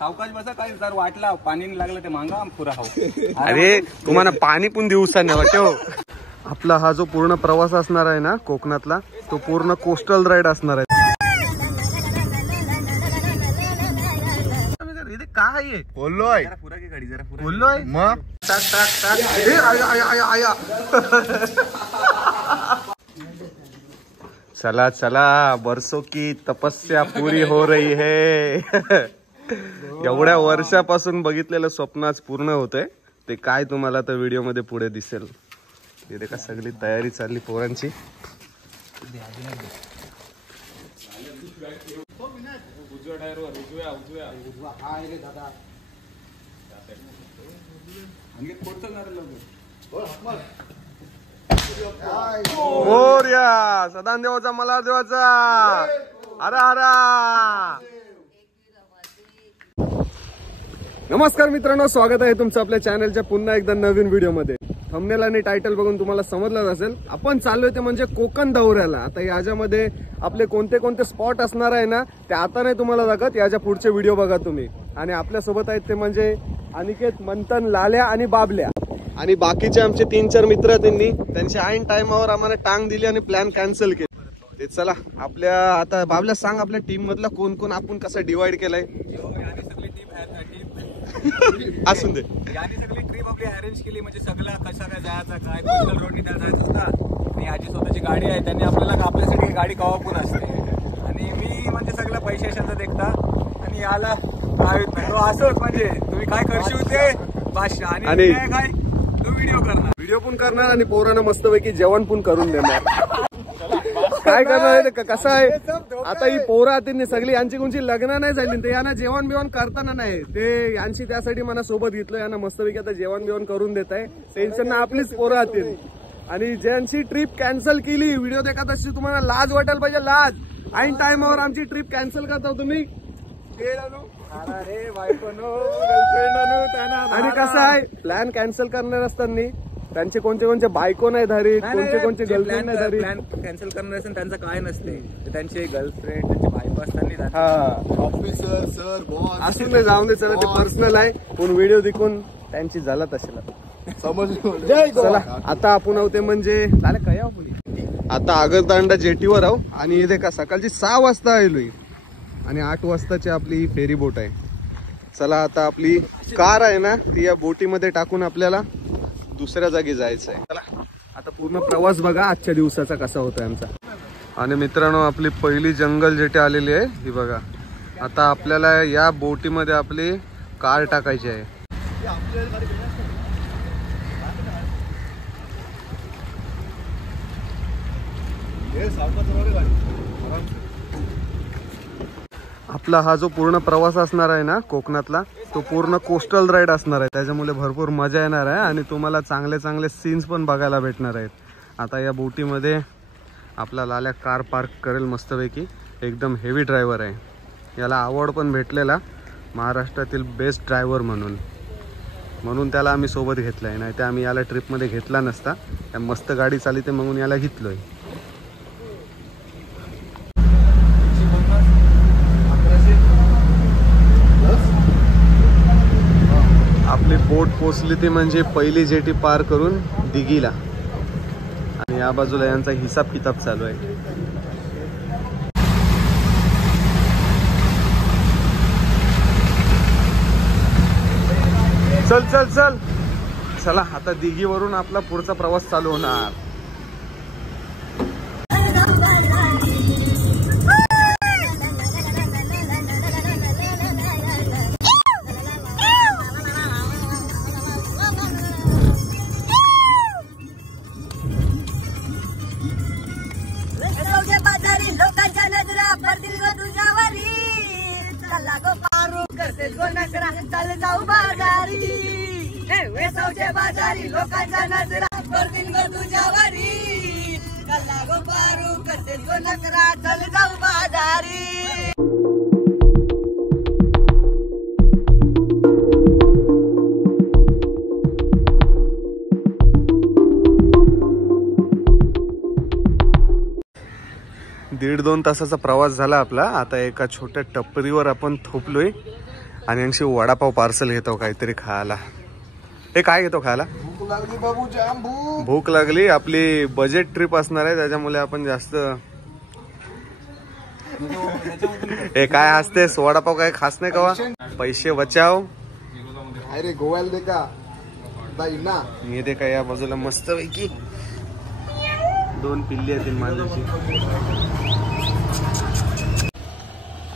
सावकाश बसा काय जर वाटला पाणी लागलं ते मांगा पुरा हो. अरे तुम्हाला पाणी पण दिवसा नाही वाटो. आपला हा जो पूर्ण प्रवास असणार आहे ना कोकणातला तो पूर्ण कोस्टल राईड असणार आहे. काय बोललोय पुरा की गाडी जरा पुरा बोललोय मग टाक टाक टाक. आया चला चला बरसों की तपस्या पूरी हो रही है. एवढ्या वर्षापासून बघितलेलं स्वप्न आज पूर्ण होतंय. ते काय तुम्हाला तर व्हिडिओ मध्ये पुढे दिसेल. इथे का सगळी तयारी चालली पोरांची. मोरया सदान देवाचा मल्हार देवाचा हरा हरा. नमस्कार मित्रांनो, स्वागत आहे तुमचं आपल्या चॅनलच्या पुन्हा एकदा नवीन व्हिडिओ मध्ये. थंबनेल आणि टायटल बघून तुम्हाला समजलं असेल आपण चाललोय ते म्हणजे कोकण दौऱ्याला. आता याच्यामध्ये आपले कोणते कोणते स्पॉट असणार आहे ना ते आता नाही तुम्हाला दाखवत, याच्या पुढचे व्हिडिओ बघा तुम्ही. आणि आपल्या सोबत आहेत ते म्हणजे अनिकेत, मंथन, लाल्या आणि बाबल्या आणि बाकीचे आमचे 3-4 मित्र. त्यांच्या ऐन टाइमावर आम्हाला टांग दिली आणि प्लॅन कॅन्सल केला. ते चला आपल्या आता बाबल्या सांग आपल्या टीम मधला कोण कोण आपण कसं डिवाइड केलंय. असून दे याने सगळी ट्रिप आपली अरेंज केली म्हणजे सगळं कसा काय जायचं काय कोस्टल रोडनी त्याला जायचं होता. आणि याची स्वतःची गाडी आहे, त्यांनी आपल्यासाठी गाडी कवा पण असते. आणि मी म्हणजे सगळं पैशाचा देखता आणि याला काय नाही तो असंच म्हणजे तुम्ही काय करशील ते भाषा आणि काय तो व्हिडिओ पण करणार आणि पोरांना मस्तपैकी जेवण पण करून देणार. काय करणार कसं आहे आता ही पोरं त्यांनी सगळी यांची कोणची लग्न नाही झाली ते यांना जेवण बिवण करताना नाही ते यांची त्यासाठी मला सोबत घेतलं. यांना मस्तपैकी आता जेवण बिवण करून देत आहे. टेन्शन ना आपलीच पोरं आतील. आणि ज्यांची ट्रिप कॅन्सल केली व्हिडिओ देखत अशी तुम्हाला लाज वाटायला पाहिजे. लाज ऐन टाइमावर आमची ट्रिप कॅन्सल करता तुम्ही. आणि कसं आहे प्लॅन कॅन्सल करणार असताना त्यांचे कोणते बायको नाही धरीत, कोणते गर्लफ्रेंड नाही धरीत. प्लॅन कॅन्सल करणार असेल त्यांचं काय नसते, त्यांचे गर्लफ्रेंड त्यांची बायको असताना ऑफिसर सर बॉस असून नाही जाऊन दे. चला ते पर्सनल आहे पण व्हिडिओ देखून त्यांची झाला तशाला समजलं. चला आता आपण होते म्हणजे झालं काय आपण आता आगरतांडा जेटीवर आहो. आणि इथे का सकाळची 6 वाजता आलोय आणि 8 वाजताची आपली फेरी बोट आहे. चला आता आपली कार आहे ना ती या बोटीमध्ये टाकून आपल्याला दुसऱ्या जागी जायचं आहे. चला आता पूर्ण प्रवास बघा आजच्या दिवसाचा कसा होतोय आमचा. आणि मित्रांनो आपली पहिली जंगल जेटी आलेली आहे ही बघा. आता आपल्याला या बोटीमध्ये आपली कार टाकायची आहे. आपला हा जो पूर्ण प्रवास असणार आहे ना कोकणातला तो पूर्ण कोस्टल राईड असणार आहे. त्याच्यामुळे भरपूर मजा येणार आहे आणि तुम्हाला चांगले चांगले सीन्स पण बघायला भेटणार आहेत. आता या बोटीमध्ये आपला लाल्या कार पार्क करेल मस्तपैकी. एकदम हेवी ड्रायव्हर आहे. याला अवॉर्ड पण भेटलेला महाराष्ट्रातील बेस्ट ड्रायव्हर म्हणून त्याला आम्ही सोबत घेतलं आहे. नाही तर आम्ही याला ट्रिपमध्ये घेतला नसता. त्या मस्त गाडी चालते म्हणून याला घेतलोय. आपली बोट पोचली ती म्हणजे पहिली जेटी पार करून दिघीला. आणि या बाजूला यांचा हिसाब किताब चालू आहे. चल चल चल चला आता दिघीवरून आपला पुढचा प्रवास चालू होणार. चल जाऊ बाजारी वेसवचे बाजारी लोकांच्या नजरा करतील ग तुझ्यावरी. कल्ला गो पारू करतील गो नकरा चल जाऊ बाजारी. दीड 2 तासाचा प्रवास झाला आपला. आता एका छोट्या टपरीवर आपण थोपलोय आणि अंशी वडापाव पार्सल घेतो काहीतरी खायला. हे काय घेतो खायला? भूक लागली. आपली बजेट ट्रिप असणार आहे त्याच्यामुळे आपण जास्त हे काय हसतेस? वडापाव काय खास नाही का? पैसे बचाव. अरे गोव्याला दे का ना मी दे का या बाजूला मस्त पैकी 2 पिल्ली आहेत माझ्याशी.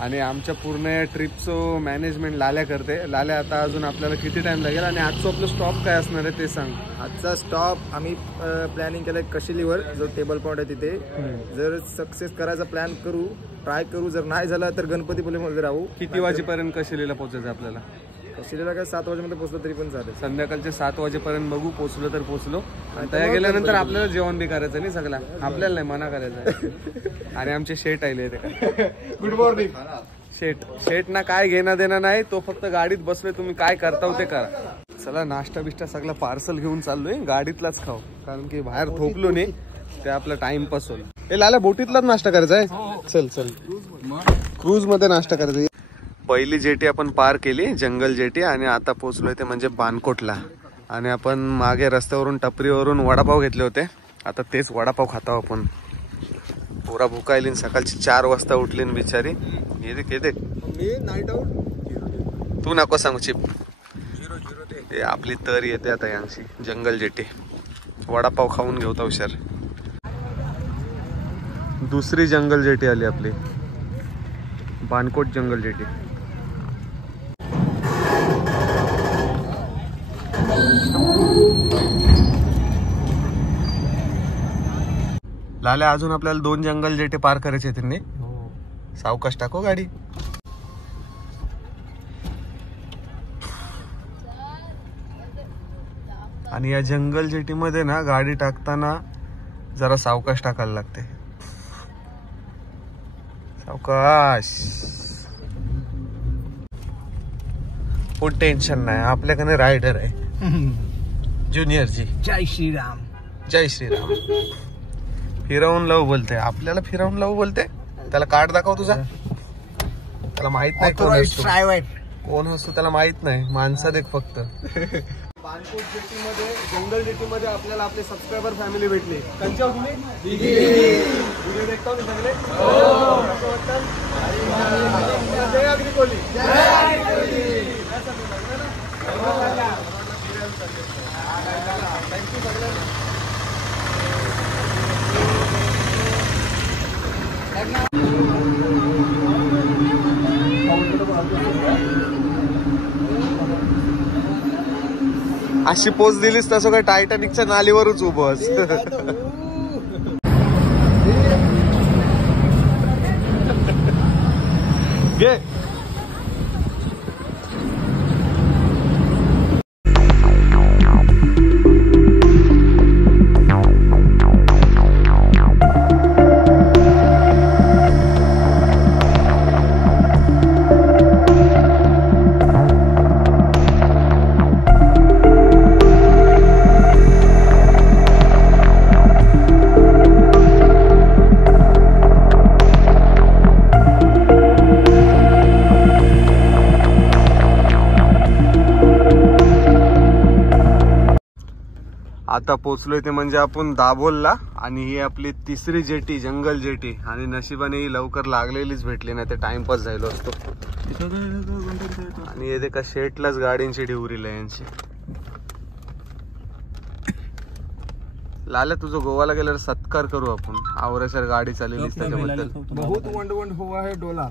आणि आमच्या पूर्ण ट्रिपचं मॅनेजमेंट लाल्या करते. लाल्या आता अजून आपल्याला किती टाइम लागेल आणि आजचं आपलं स्टॉप काय असणार आहे ते सांग. आजचा स्टॉप आम्ही प्लॅनिंग केलंय कशिलीवर, जो टेबल पॉइंट आहे तिथे. जर सक्सेस करायचा प्लॅन करू, ट्राय करू. जर नाही झाला तर गणपतीपुळेमध्ये राहू. किती वाजेपर्यंत कशिलीला पोहोचायचं आपल्याला? कशिलीला काय 7 वाजेमध्ये पोहोचलो तरी पण चालेल. संध्याकाळचे 7 वाजेपर्यंत बघू. पोचलो तर पोचलो. त्या गेल्यानंतर आपल्याला जेवण बी करायचं नाही सगळं. आपल्याला नाही मना करायचं. आणि आमचे शेट आले ते. Good morning. शेट ना काय घेणं देणं नाही. तो फक्त गाडीत बसलोय. तुम्ही काय करता ते करा. चला नाश्ता बिष्टा सगळं पार्सल घेऊन चाललोय. गाडीतलाच खाऊ कारण की बाहेर थोपलो नाही ते आपला टाइमपास होईल. हे लाला बोटीतलाच नाश्ता करायचा आहे. चल चल क्रूज मध्ये नाश्ता करायचा. पहिली जेटी आपण पार केली, जंगल जेटी. आणि आता पोहोचलोय ते म्हणजे बानकोटला. आणि आपण मागे रस्त्यावरून टपरीवरून वडापाव घेतले होते. आता तेच वडापाव खातो आपण. पुरा भुकायली. सकाळची 4 वाजता उठली बिचारी. येते नाईट आउट तू नको सांगू चिप. ते आपली तर येते आता यांची जंगल जेटी. वडापाव खाऊन घेऊता हुशार. दुसरी जंगल जेटी आली आपली, बानकोट जंगल जेटी. लाल्या अजून आपल्याला 2 जंगल जेटी पार करायचे त्यांनी. सावकाश टाको गाडी. आणि या जंगल जेटी मध्ये ना गाडी टाकताना जरा सावकाश टाकायला लागते. सावकाश. कोण टेन्शन नाही. आपल्याकडे रायडर आहे ज्युनियर जी. जय श्रीराम. जय श्रीराम. फिरवून लव बोलते. आपल्याला फिरवून लव बोलते. त्याला कार्ड दाखव तुझा. त्याला माहित नाही कोण असतो. त्याला माहित नाही. माणसा देख फक्त. बानकोट जेटी मध्ये, जंगल जेटी मध्ये आपल्याला आपले सबस्क्रायबर फॅमिली भेटली. त्यांच्या तुम्ही व्हिडिओ देखता मी सगळे. जय अग्री कोहली. थँक्यू सगळ्यांना. अशी पोच दिलीस तसं काय टायटॅनिकच्या नालीवरच उभं असत. घे. आता पोचलोय ते म्हणजे आपण दाभोलला. आणि ही आपली तिसरी जेटी, जंगल जेटी. आणि नशिबाने ही लवकर लागलेलीच भेटली नाही तर टाइमपास झालो असतो. आणि हे का शेटलाच गाडींची डिवरीला यांची. लाल्या तुझं गोवाला गेल्यावर सत्कार करू आपण. आवरेसर गाडी चालवली त्याच्याबद्दल. बहुत वंड वंड हुआ है डोला.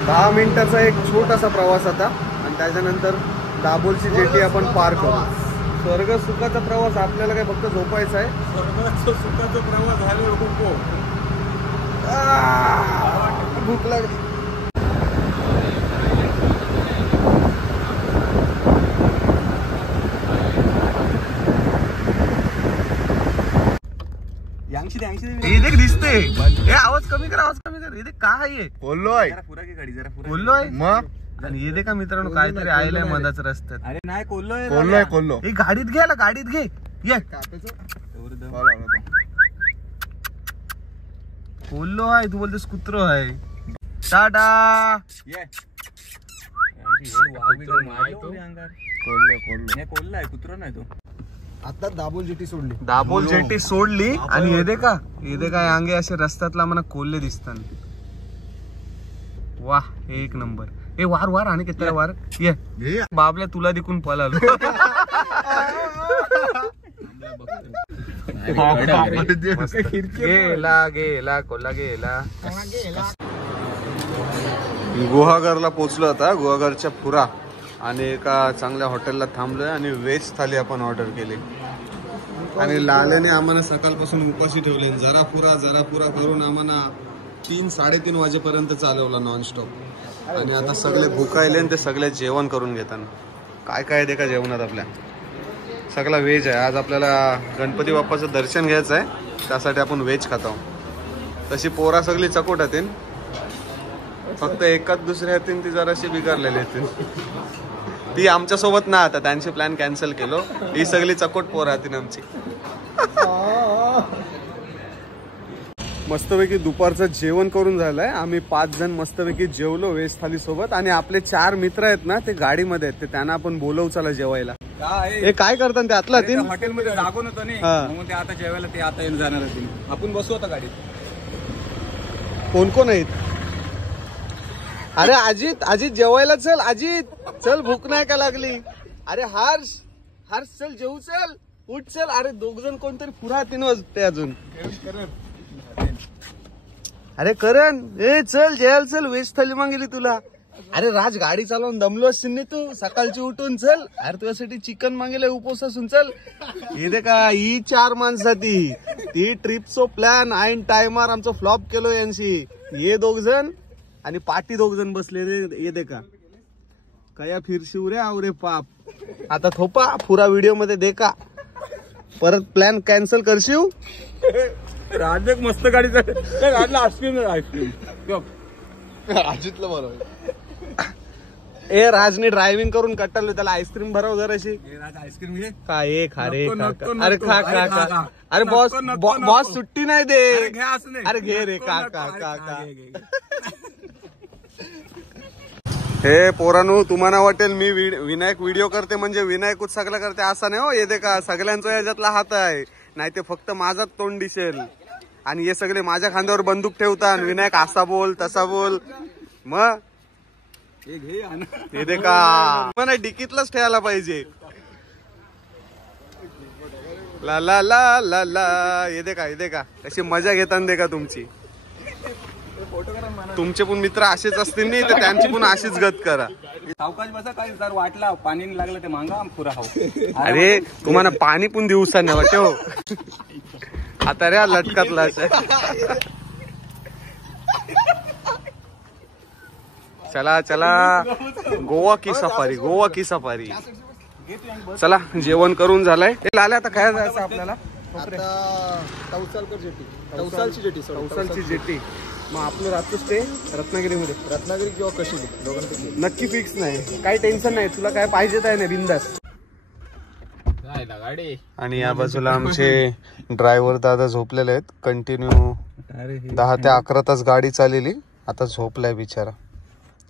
दहा मिनिटाचा एक छोटासा प्रवास आता. आणि त्याच्यानंतर दाभोलची जेटी आपण पार करू. स्वर्ग सुखाचा प्रवास. आपल्याला काय फक्त झोपायचा आहे. सुखाचा प्रवास झाले. भूक लागली. हे देख दिसते हे आवाज कमी कर हे देख काय आहे बोललो आहे कोल्लो आहे मग आणि हे देखा मित्रांनो काहीतरी आयलंय मधाच रस्त्यात अरे नाही कोल्लो कोल्लो हे गाडीत घे गाडीत घे ये कोल्लो आहे तू बोलतोस कुत्रो आहे टाटा कोल्ला आहे कुत्रो नाही तो आता दाबोल जेटी सोडली आणि हे देखा अंगे असे रस्त्यातला मला कोल्हे दिसतात वाह एक नंबर हे वार आणि किती वार ये बाबल्या तुला दिकून पळालो गेला कोल्हा गेला गुहागरला पोहोचलो आता गुहागरच्या पुरा आणि एका चांगल्या हॉटेलला थांबलोय आणि व्हेज थाली आपण ऑर्डर केली आणि लाल्याने आम्हाला सकाळपासून उपाशी ठेवले जरा पुरा करून आम्हाला 3-3:30 वाजेपर्यंत चालवला नॉनस्टॉप आणि आता सगळे भुकायले आणि ते सगळे जेवण करून घेताना काय दे का जेवणात आपल्या सगळा व्हेज आहे आज आपल्याला गणपती बाप्पाचं दर्शन घ्यायचं आहे त्यासाठी आपण व्हेज खातो तशी पोरा सगळी चकोट येतील फक्त एकाच दुसऱ्या येतील ती जराशी बिघडलेली येतील ती आमच्या सोबत ना आता त्यांची प्लॅन कॅन्सल केलो ही सगळी चकोट पोरा येतील आमची मस्तपैकी दुपारचं जेवण करून झालंय आम्ही 5 जण मस्तपैकी जेवलो व्हेज थाली सोबत आणि आपले 4 मित्र आहेत ना ते गाडीमध्ये आहेत ते त्यांना आपण बोलवू चला जेवायला हे काय करतात ते आतला तीन हॉटेलमध्ये जागून होतो नाही मग ते आता जेवायला ते आता येऊन जाणार होती आपण बसू होता गाडीत कोण आहेत अरे अजित जेवायला चल चल भूक नाही का लागली अरे हर्ष चल जेवू चल उठ चल अरे 2 जण कोणतरी पुरा 3 वाजते अजून अरे करण ए चल जेवायला चल व्हेज थाली मागेली तुला अरे राज गाडी चालवून दमलो असतील नाही तू सकाळची उठून चल अरे तुझ्यासाठी चिकन मागेल उपवास असून चल हे दे का ही 4 माणसं ती ट्रिपचो प्लॅन ऐन टायमार आमचं फ्लॉप केलो यांची हे 2 जण आणि पाठी 2 जण बसले ये दे का कया फिरशिव रे आवरे पाप आता थोपा पुरा व्हिडिओ मध्ये देखा परत प्लॅन कॅन्सल करशिव राज मस्त गाडी आईस्क्रीम अजितला बरोबर ए राजने ड्रायव्हिंग करून कट्टालो त्याला आईस्क्रीम भराव जराशी आईस्क्रीम घे काय खा रे अरे खा अरे बॉस सुट्टी नाही दे अरे घे रे का हे पोरांनो तुम्हाला वाटेल मी विनायक व्हिडिओ करते म्हणजे विनायकच सगळं करते असं नाही हो येते का सगळ्यांचा याच्यातला हात आहे नाही ते फक्त माझाच तोंड दिसेल आणि हे सगळे माझ्या खांद्यावर बंदूक ठेवतात विनायक असा बोल तसा बोल मग हे दे का मला डिकीतलाच ठेवायला पाहिजे ला ला ला ला ला हे दे का कशी मजा घेताना दे का तुमचे पण मित्र असेच असतील नाही तर त्यांची पण अशीच गत करा सावकाश बसा काय जर वाटला पाणी लागलं ते मांगा पुरा हो अरे तुम्हाला पाणी पण दिवसा नाही वाटते हो आता रे लटकातला चला गोवा की सफारी चला जेवण करून झालंय लाल्या आता काय जायचं आपल्याला तवसालची जेटी मग आपलं राहतो स्टे रत्नागिरी किंवा कशी दोघांपैकी नक्की फिक्स नाही काही टेन्शन नाही तुला काय पाहिजे आहे ना बिंदास गाडी आणि या बाजूला आमचे ड्रायव्हर दादा झोपलेले आहेत कंटिन्यू 10 ते 11 तास गाडी चाललेली आता झोपलाय बिचारा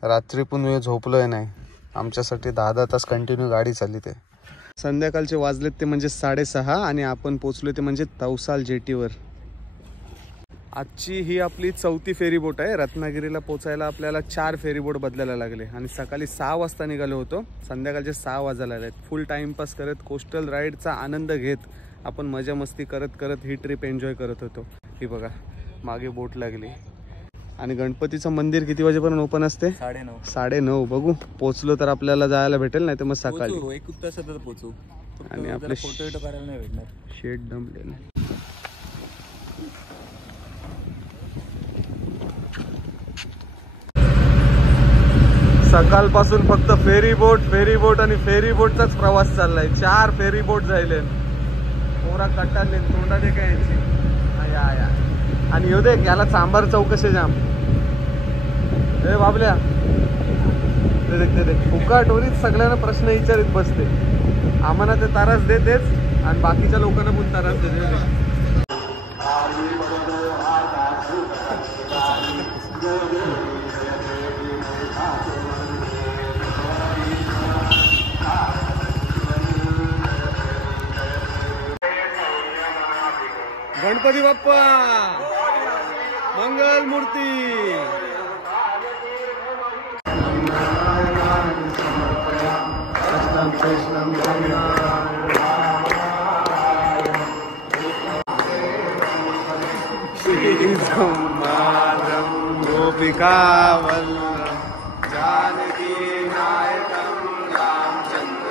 रात्री पण झोपलोय नाही आमच्यासाठी 10 तास कंटिन्यू गाडी चालली ते संध्याकाळचे वाजलेत ते म्हणजे 6:30 आणि आपण पोहोचलो ते म्हणजे तवसाल जेटीवर आजची ही आपली 4थी फेरीबोट आहे रत्नागिरीला पोचायला आपल्याला 4 फेरीबोट बदलायला लागले आणि सकाळी 6 वाजता निघालो होतो संध्याकाळचे 6 वाजायला आहेत फुल टाइमपास करत कोस्टल राईडचा आनंद घेत आपण मजा मस्ती करत ही ट्रिप एन्जॉय करत होतो ही बघा मागे बोट लागली आणि गणपतीचं मंदिर किती वाजेपर्यंत ओपन असते 9:30 बघू पोचलो तर आपल्याला जायला भेटेल नाही तर मग सकाळी 1 तासात पोचू आणि आपले फोटो करायला नाही भेटणार शेड दमलेले सकाळपासून फक्त फेरीबोट आणि फेरीबोटचाच प्रवास चाललाय 4 फेरीबोट जायले पोरा कट्टाले तोंडा दे काय यांची या आणि येऊ दे याला सांबार चौकशी जाम ए बाबल्या ते देख फुकाट ओरीत सगळ्यांना प्रश्न विचारित बसते आम्हाला ते तारास देतेच आणि बाकीच्या लोकांना पण तारास देते गणपती बाप्पा मंगल मूर्ती गोपिका जानकी नायकम रामचंद्र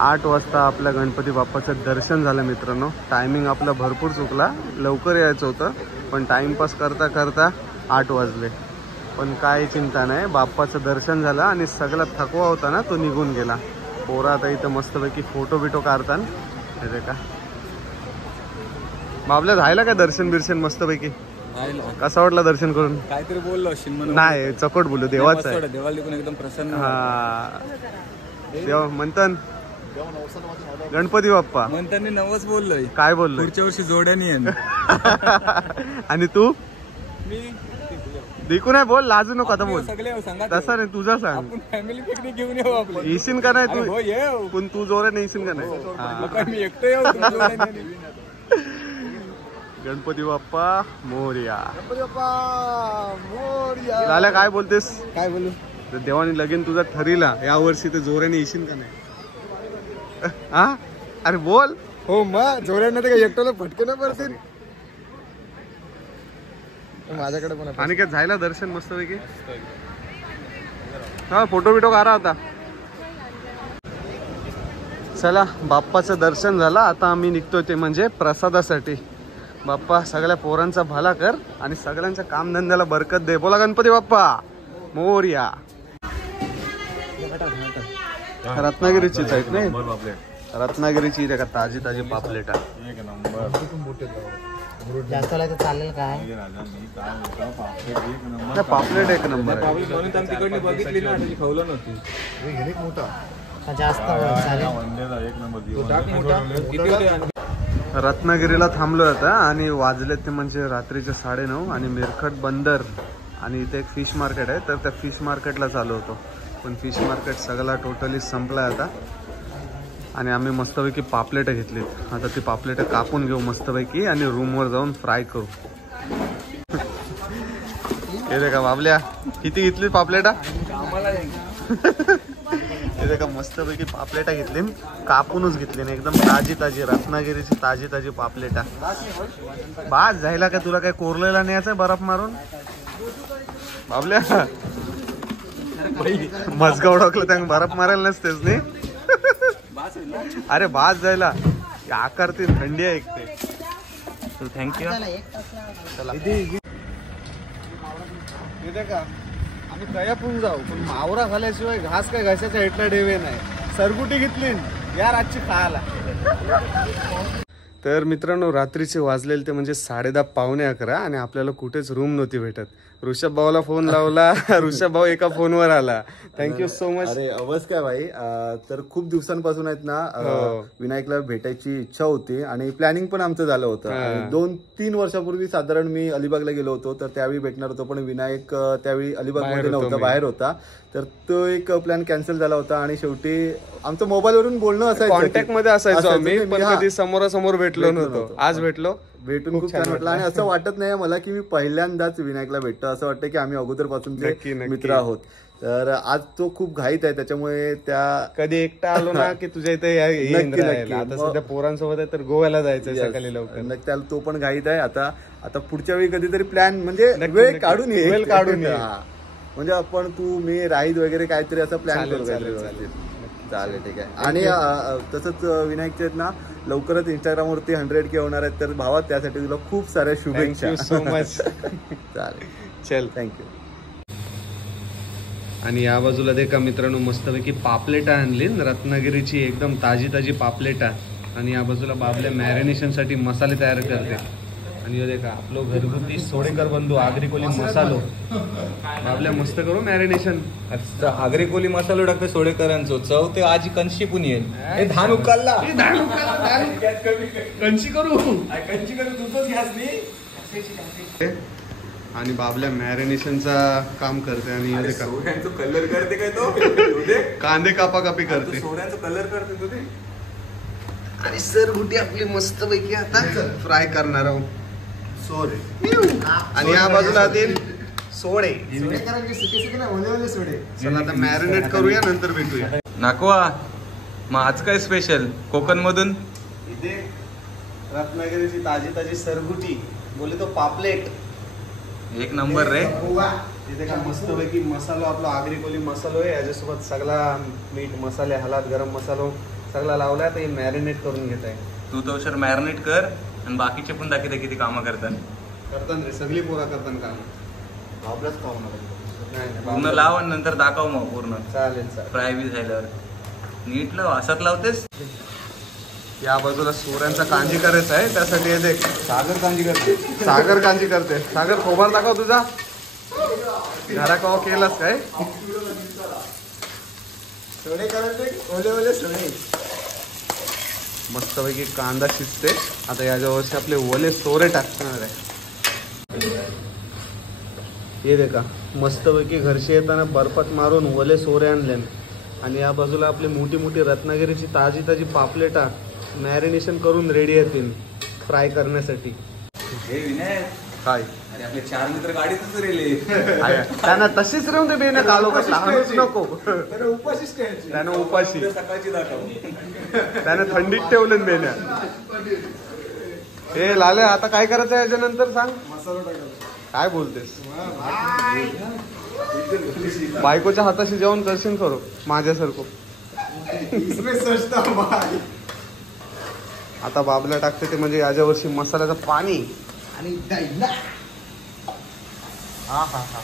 8 वाजता आपल्या गणपती बाप्पाचं दर्शन झालं मित्रांनो. टायमिंग आपला भरपूर चुकला, लवकर यायचं होतं पण टाइमपास करता करता 8 वाजले. पण काही चिंता नाही, बाप्पाचं दर्शन झालं आणि सगळा थकवा होता ना तो निघून गेला. पोरा आता इथं मस्तपैकी फोटो बिटो काढतात हे का. बाबल्या झायला काय दर्शन बिर्शन मस्तपैकी कसं वाटलं दर्शन करून? काहीतरी बोललो असेल म्हणून नाही चकोट बोलू देवाचं आहे. देवाला देखून एकदम प्रसन्न. हा देव म्हणतात गणपती बाप्पा म्हणताना नवस बोललोय. काय बोललो? पुढच्या वर्षी जोड्यानी येईन. आणि तू मी देखू नाही बोल, लाजू नको आता बोल. सगळे सांगा तसं नाही तुझा सांग. आपण फॅमिली पिकनिक घेऊन येऊ आपली. येशील का नाही अरे तू? हो येऊ. पण तू जोराने येशील का नाही? हा. काय मी एकटं येऊ तुम्ही जोड्याने? गणपती बाप्पा मोरया. गणपती बाप्पा मोरया. झाल्या काय बोलतेस? काय बोलू? तर देवानी लगीन तुझा ठरीला या वर्षी तर जोराने येशील का नाही? हा अरे बोल. हो मग जोऱ्यानं ते एकट्याला फटकन पडतील. माझ्याकडे पण आणि काय झायला दर्शन मस्तपैकी. हा फोटो बिटो काढा आता. चला बाप्पाचं दर्शन झालं, आता आम्ही निघतोय ते म्हणजे प्रसादासाठी. बाप्पा सगळ्या पोरांचा भला कर आणि सगळ्यांच्या कामधंद्याला बरकत दे. बोला गणपती बाप्पा मोरया. रत्नागिरीचीच आहेत नाही, रत्नागिरीची का ताजी ताजी पापलेट आहे. जास्त चालेल काय? पापलेट एक नंबर आहे. म्हणून त्यांनी तिकडनी बघितली ना, त्याची खवलं नव्हती. जास्त रत्नागिरीला थांबलो आता आणि वाजलेत ते म्हणजे रात्रीचे 9:30 आणि मिरखट बंदर आणि इथे एक फिश मार्केट आहे, तर त्या फिश मार्केटला चालू होतो. पण फिश मार्केट सगळा टोटली संपलाय आता आणि आम्ही मस्तपैकी पापलेटं घेतलीत. आता ती पापलेटं कापून घेऊ मस्तपैकी आणि रूमवर जाऊन फ्राय करू. हे का बाबल्या किती घेतली पापलेटा? हे का मस्तपैकी पापलेटा घेतली, कापूनच घेतली ना, एकदम ताजी ताजी रत्नागिरीची ताजी ताजी पापलेटा. बाज जायला का तुला काय कोरलेला न्यायचं बर्फ मारून? बाबल्या मजगा ओळखलं त्या बर्फ मारायला नसतेच नाही. अरे बाज जायला आकार ती थंडी आहे एकटे. थँक्यू. का आम्ही कयापून जाऊ पण मावरा झाल्याशिवाय घास काय घासाच्या हेटला डेवे नाही. सरगुटी घेतली यार आजची खायला. तर मित्रांनो रात्रीचे वाजलेले ते म्हणजे 10:30 पावणे 11 आणि आपल्याला कुठेच रूम नव्हती भेटत. ऋषभ भाऊला फोन लावला, ऋषभ भाऊ एका फोनवर आला. Thank you so much. अरे अवस काय भाई, तर खूप दिवसांपासून आहेत ना विनायकला भेटायची इच्छा होती आणि प्लॅनिंग पण आमचं झालं होतं. 2-3 वर्षापूर्वी साधारण मी अलिबागला गेलो होतो, तर त्यावेळी भेटणार होतो पण विनायक त्यावेळी अलिबागमध्ये नव्हता, बाहेर होता. तर तो एक प्लॅन कॅन्सल झाला होता आणि शेवटी आमचं मोबाईलवरून बोलणं असायचं, कॉन्टॅक्ट मध्ये असायचो आम्ही, पण कधी समोरासमोर भेटलो नव्हतो. आज भेटलो, भेटून खूप छान वाटलं. आणि असं वाटत नाही मला की मी पहिल्यांदाच विनायकला भेटतो, असं वाटतं की आम्ही अगोदरपासूनचे मित्र आहोत. तर आज तो खूप घाईत आहे, त्याच्यामुळे त्या कधी एकटा आलो ना की तुझ्या इथे आता सध्या पोरांसोबत आहे तर गोव्याला जायचं सकाळी लवकर. त्याला तो पण घाईत आहे. आता पुढच्या वेळी कधीतरी प्लॅन म्हणजे वेळ काढून ये, म्हणजे आपण तू मी राईड वगैरे काहीतरी असं प्लॅन करू. चालेल ठीक आहे. आणि तसंच विनायकचे आहेत ना लवकरच इंस्टाग्रामवरती 100K होणार आहेत, तर भावा त्यासाठी तुला खूप साऱ्या शुभेच्छा. So much. चालेल चल थँक्यू. आणि या बाजूला देखा मित्रांनो मस्तपैकी पापलेटा आणली रत्नागिरीची एकदम ताजी ताजी पापलेटा. आणि या बाजूला बाबल्या मॅरिनेशन साठी मसाले तयार करते. आणि हे देखा आपलो घरगुती सोडेकर बंधू आगरी कोली मसालो आपल्या मस्त करू मॅरिनेशन. आगरी कोली मसालो टाकते सोडेकरांचो चव ते आजी कंशी पण येईल. हे धान उकलला कंची करू कंची करू तुझंच घ्यास नाही. आणि बाबल्या मॅरिनेशनचा काम करते आणि हे देखा सोड्यांचं कलर करते काय तो कांदे कापाकापी करते सोड्यांचं कलर करते तुझे. आणि सरगुटी आपली मस्त पैकी आता फ्राय करणार आहोत. आणि या बाजूला येतील सोडे. चला आता मॅरिनेट करूया नंतर भेटूया. नाकवा मग आज काय स्पेशल कोकण मधून. इथे रत्नागिरीची ताजी ताजी सरगुटी बोले तो पापलेट एक नंबर रे. इथे का मस्त पैकी मसालो आपला आगरी कोली मसालो आहे. याच्यासोबत सगळा मीठ मसाले हळद गरम मसालो सगळा लावलाय. तर हे मॅरिनेट करून घेत आहे. तू तर उशीर मॅरिनेट कर आणि बाकीचे पण दाखवते किती कामं करतात रे सगळी पोरा करतात काम आपल्याच खाऊ पूर्ण लाव आणि नंतर दाखव मग पूर्ण चालेल चालेल. फ्राय बी झाल्यावर नीट लाव. असत लावतेस. या बाजूला सोऱ्यांचा कांजी करायचा आहे. त्यासाठी हे देख सागर कांजी करते. सागर कांजी करते. सागर खोबार दाखव तुझा घरा कवा केलास काय. सोडे करायचे ओले ओले सोडे. मस्तपैकी कांदा शिजते. आता याच्यावरचे आपले ओले सोरे टाकणार आहे. हे देखा मस्तपैकी घरशी येताना बर्फात मारून ओले सोरे आणले. आणि या बाजूला आपली मोठी मोठी रत्नागिरीची ताजी ताजी पापलेटा मॅरिनेशन करून रेडी येतील फ्राय करण्यासाठी. हे विनायक काय अरे आपले 4 मित्र गाडीतच रेले. त्यांना तशीच राहून ते बेने कालो लहानच नको. उपाशीच करायची. त्यानं उपाशी सकाळची दाखव. त्याने थंडीत ठेवलं बेण्या. हे लाले आता काय करायचं याच्यानंतर सांग. मसाला टाकायचा. काय बोलतेस. बायकोच्या हाताशी जेवण करशील करू माझ्यासारखं. इसमें सजता भाई. आता बाबला टाकते ते म्हणजे याच्या वर्षी मसाल्याचं पाणी. आणि दाईला हा हा हा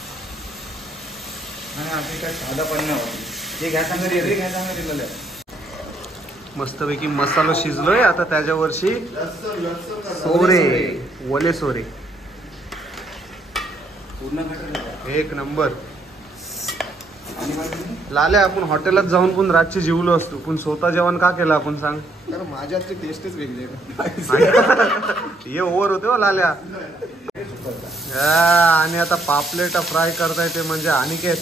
नाही आपली काय साधा पण नाही होत. हे घ्या सांगा रे घ्या सांगा रे. मस्तपैकी मसाला शिजलोय. आता त्याच्या वर्षी सोरे ओले सोरे पूर्ण घाट एक नंबर. लाले आपण हॉटेलात जाऊन पण रातची जेवलो असतो पण स्वतः जेवण का केलं आपण सांग. कारण माझ्या हातची टेस्टच वेगळी आहे. हे ओव्हर होते हो लाल्या. आणि आता पापलेटा फ्राय करताय ते म्हणजे अनिकेत.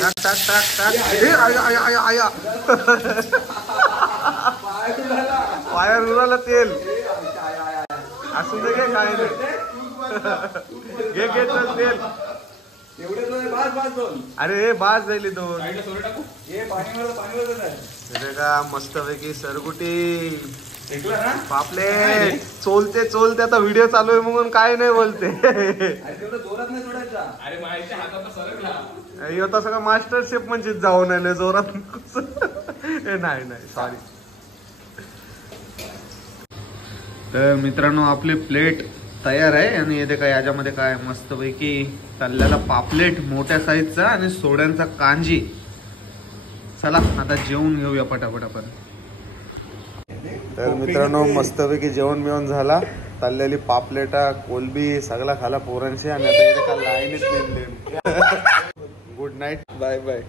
टाक टाक टाक टाक. हे आया आया आया आया पायावर उराला तेल असू दे काय नाही. घे घे चल तेल. एवढे दोन बास दोन. अरे बास झाली दोन. हे पाणी का मस्त पैकी सरगुटी ऐकलं ना. पापलेट चोलते चोलते. आता व्हिडिओ चालू आहे म्हणून काय नाही बोलते. अरे तेवढं जोरात नाही सोडायचा. अरे माझ्या हातात सरकला. होता सगळं मास्टर शेफ म्हणजे जाऊन आले जोरात. नाही नाही सॉरी. तर मित्रांनो आपली प्लेट तयार आहे. आणि येते काय याच्यामध्ये काय मस्तपैकी तळलेला पापलेट मोठ्या साईजचा आणि सोड्यांचा कांजी. चला आता जेवून घेऊया पटापट आपण. तर मित्रांनो मस्तपैकी जेवण मिळून झाला. तळलेली पापलेटा कोलबी सगळा खाला पोरांशी. आणि आता येते का लाईनीच नेमले. Good night bye bye.